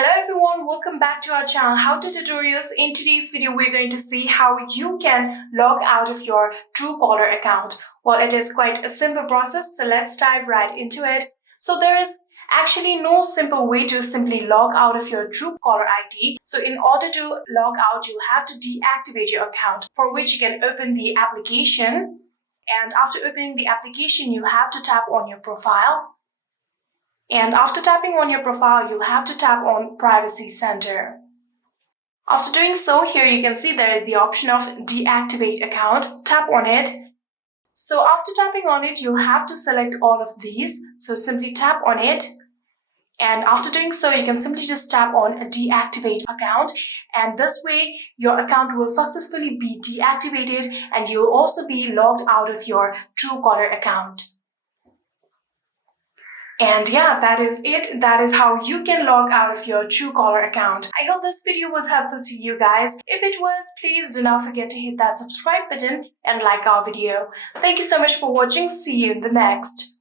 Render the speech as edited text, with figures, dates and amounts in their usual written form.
Hello everyone, welcome back to our channel How to Tutorials. In today's video, we're going to see how you can log out of your Truecaller account. Well, it is quite a simple process, so let's dive right into it. So there is actually no simple way to simply log out of your Truecaller ID. So in order to log out, you have to deactivate your account, for which you can open the application. And after opening the application, you have to tap on your profile. And after tapping on your profile, you have to tap on Privacy Center. After doing so, here you can see there is the option of Deactivate Account. Tap on it. So after tapping on it, you have to select all of these. So simply tap on it. And after doing so, you can simply just tap on Deactivate Account. And this way, your account will successfully be deactivated and you'll also be logged out of your Truecaller account. And yeah, that is it. That is how you can log out of your Truecaller account. I hope this video was helpful to you guys. If it was, please do not forget to hit that subscribe button and like our video. Thank you so much for watching. See you in the next.